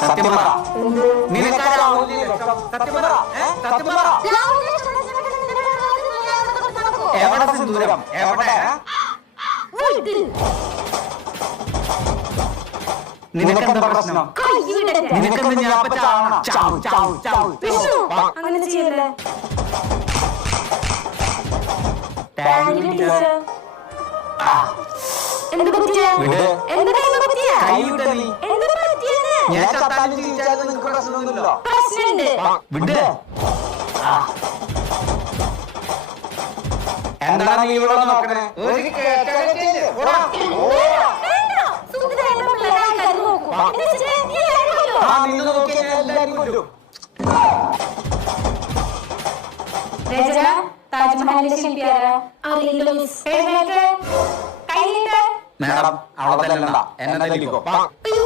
സത്യം പറ. നിനക്കാരാ സത്യം പറ. സത്യം പറ. എവിടെ സിന്ദൂരം? എവിടെ? നിനക്കെന്താ പ്രശ്നം? നിനക്കെന്താ ഞാൻ പറ്റാവണം? ചാവ് ചാവ് ചാവ്. അങ്ങനെ ചെയ്യല്ലേ? ഞാൻ ചത്താലും ജീവിച്ചാലും നിനക്ക് പ്രശ്നമൊന്നുമില്ല. വിട്. എന്താണ് നീ ഇവിടെ നോക്കണേ? നിന്ന് നോക്കിയാൽ എല്ലാരും കൊല്ലും. താജ്മഹലിന്റെ ശില്പിയാരാ? അറിയില്ല മിസ്. എഴുന്നേറ്റ് കൈ നീട്ട്. മാഡം അവളെ തല്ലണ്ട, എന്നെ തല്ലിക്കോ. അയ്യോ